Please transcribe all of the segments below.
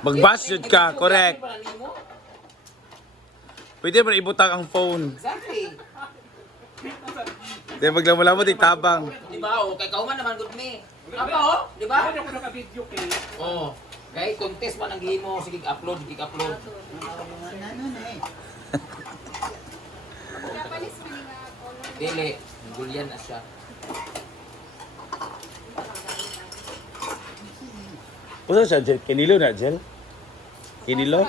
Mag-bash yun ka, correct. Pwede mo na ibutang ang phone. Exactly. Di maglamula mo, tabang. Di ba? O, kay kauman naman good me. Apa o? Di ba? Ano ko naka-video kay? Oo. Kay contest man ang gihin mo. Sige, upload. Dili. Gulyan na siya. Kung siya, Jel? Kinilo na, Jel? Kinilo?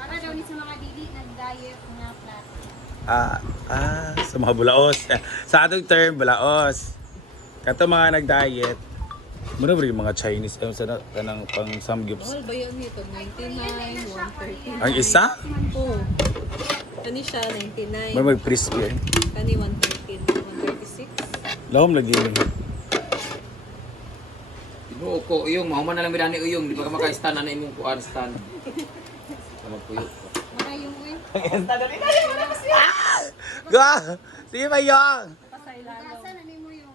Para daw ni sa mga dili nag-diet nga flat. Sa mga bulaos. Sa atong term, bulaos. Kato mga nag-diet. Muna ba yung mga Chinese? Sa tanang pang samgyups. Mahal ba yan nito? 99, 130. Ang isa? Oo. Kani siya, 99. May mag-crispy eh. Kani 113, 136. Lahom lagi yun. Ibo ko, uyong. Mahuman na lang binani uyong. Di ba ka maka-stand na imong kuan stand. Magpuyo ko. Mga yung win. Go! Sige ba yung? Pasay lalo. Asa na ni mo yung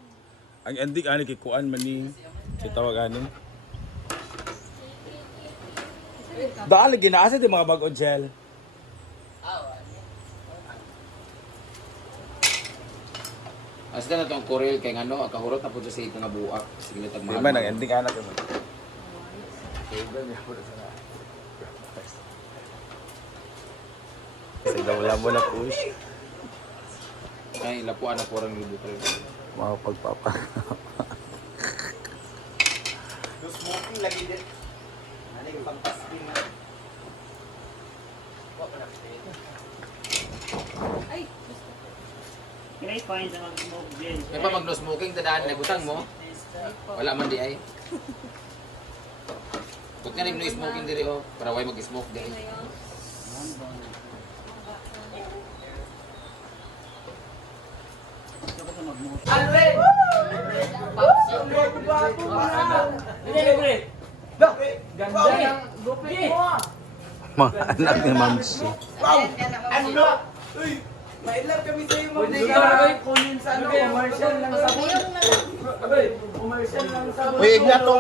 Ang ending ani kay kuan man ni. Si tawag ani. Daan lagi na asa di mga bag-o gel. Asa na itong Corel kay ano, kahurot na po siya sa ito nga buak. Sige na Di tagmahal. man ang ending anak ko. Kasi wala mo na push. Ay, lapuan na po rin yung buto. Mga pagpapa. Smoking lagi din. Ano yung pang-tasking na? Ay! Great point sa mag-smoke din. May pa mag-no smoking, tadaan na butang mo. Wala man di ay. Kung nga no smoking diri o, para way mag-smoke diri. Mga anak ni Ma'am Su. Ano? Uy! Mailap kami sa'yo mga pwede kunin sa ano, commercial lang sa buwan. Abay, commercial lang sa buwan. Uy, Ignato.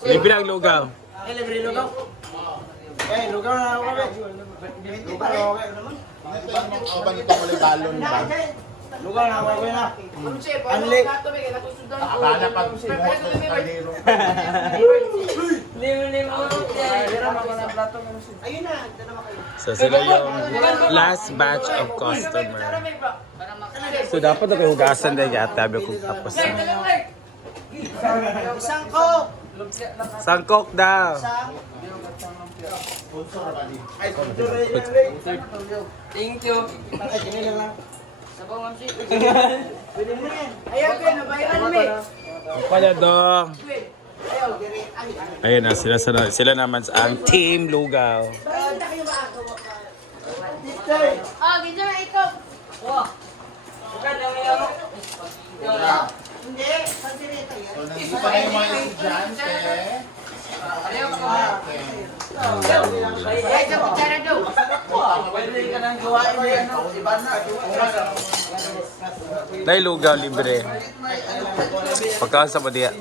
Libre ang lugaw. Libre lugaw. Eh, lugaw na ako kami. Lugaw na ako kami. Lugaw na ako kami na. Anli. Akala pag sinuot ng kaliro. So sila yung last batch of customer. So dapat na kayo hugasan dahil tabi kung tapos na. Isang coke. Sangkok daw. Thank you. Ay, kinila lang. Sabaw nga si. Pwede mo yan. Ayaw kayo, nabayaran mo eh. Pala dong. Ayaw, dire. Ayun na, sila naman ang Team Lugaw. Oh, gito na ikaw. Hindi, pandireta yan. So, nandito pa na yung mga estudyante. Ay, sa kutsara daw. Pwede ka nang gawain mo yan. Iba na. Dahil Lugaw libre. Pagkasa pa diya.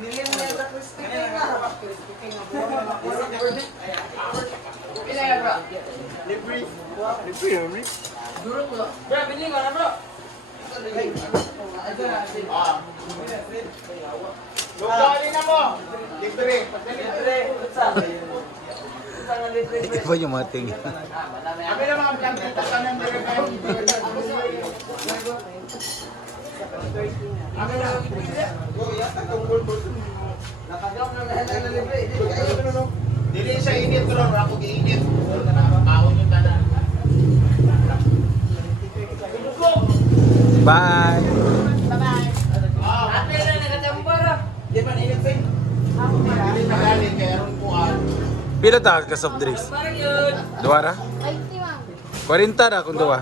Lugaw na mo! Libre! Iba yung mga tingin. Kami na mga plantita ka ng dire kayo. Dili siya init pero ako giinit. Nakakaon yung tanan. Bye! Ate na nagkatambara. Di ba na sing? Dili tagalin kaya ron kuan. Pila ta ka soft drinks? Dua ra? Ay, si ma'am. 40 ra kung dua.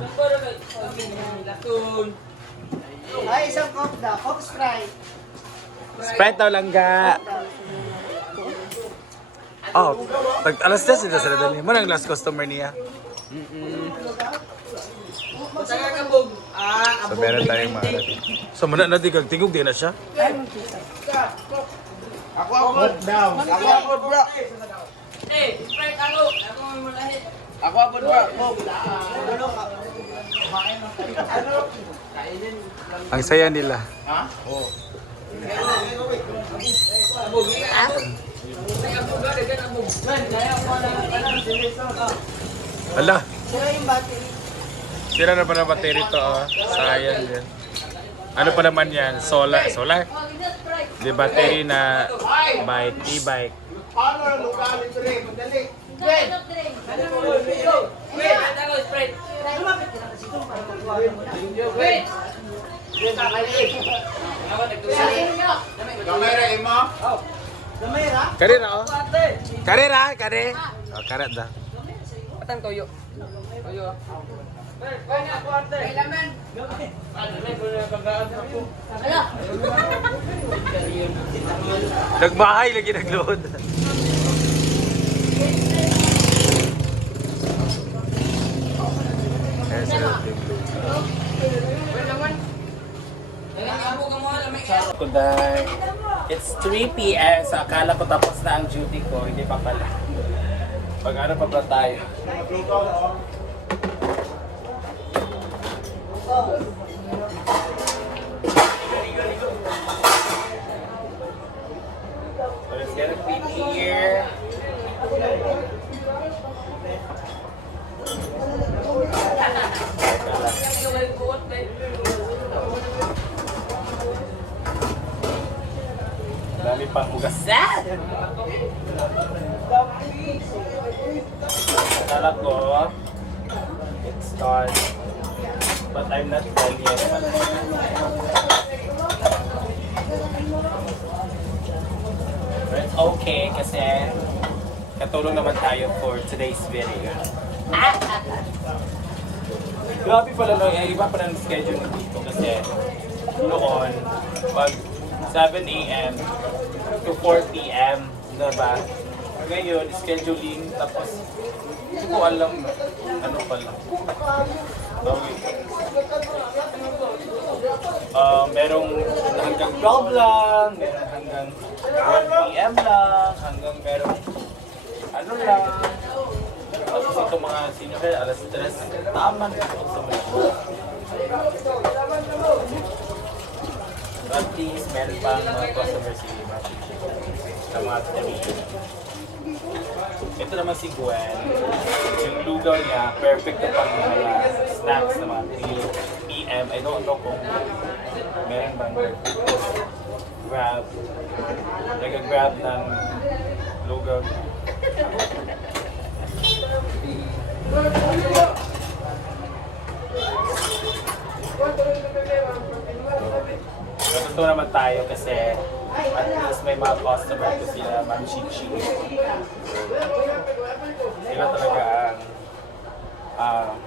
Ay, isang coke daw. Coke Sprite. Sprite daw lang ga. Oh, alas 10 sila sila dali. Mo nang last customer niya. So meron tayong mga. So muna na tigog di na siya. Ako abot. Down. Ako abot, bro. Ako abot, bro. Ang saya nila. Ha? Hala. Sira na pa na battery to, oh. Sayang din. Ano pa naman yan? Solar? Solar? Di battery na bike, e-bike. Paano ang lugar ito rin? Madali. Kamera mo? Karera, oh. Karera, kare. Oh, karat dah. Patang toyo. Toyo. Nagbahay lagi nagload. Eh, sarap yung load. Kuday. It's 3 p.m. So akala ko tapos na ang duty ko. Hindi pa pala. Pag ano pa ba tayo? So let's get a clean here. Dami pang hugasan. Akala ko it's done. But I'm not done yet. But it's okay kasi katulong naman tayo for today's video. Grabe pala no, iba pa ng schedule dito kasi noon pag 7 a.m. to 4 p.m. Diba? Ngayon, scheduling, tapos hindi ko alam ano pala. Merong hanggang 12 lang, merong hanggang 1 p.m. lang, hanggang merong ano lang. Tapos ito mga senior, alas 3, tama na ito sa mga. At least, meron pang mga customers si Mati na mga tabi. Ito naman si Gwen. Yung lugaw niya, perfect na pang mga snacks na mga 3 p.m. I don't know kung meron bang grab. Nag-grab ng lugaw niya. Gusto naman tayo kasi at least may mga customer kasi sila Ma'am Chichi. Sila talaga ang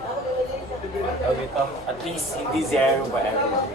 ito, at least hindi zero ba everyday.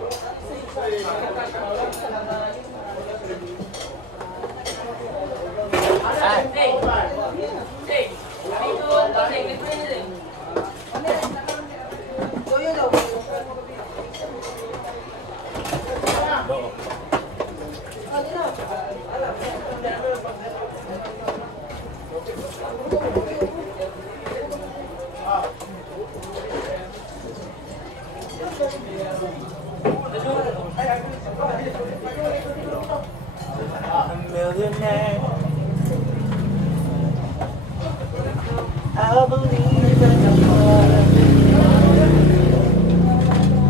A millionaire. I believe I can fly.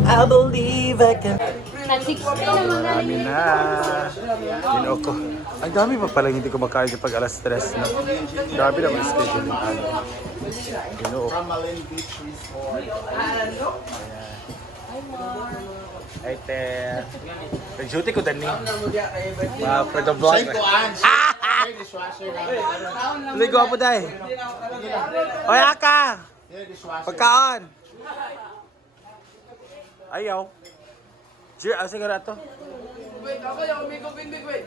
I believe I can. Nag-60 naman na Dami na. Ginoo ko. Ang dami pa palang hindi ko makain kapag alas 3 na. Grabe naman schedule yung ano. Ginoo ko. Ramalin Beach Resort. Ay, te. Nag-duty ko dani. For the vlog. Shay ko an. Shay dishwasher na. Tuloy ko po dahil. Oy, Aka! Shay dishwasher. Pagkaon! Ayaw. Sige, to. Wait, ako yung umigop, hindi, wait.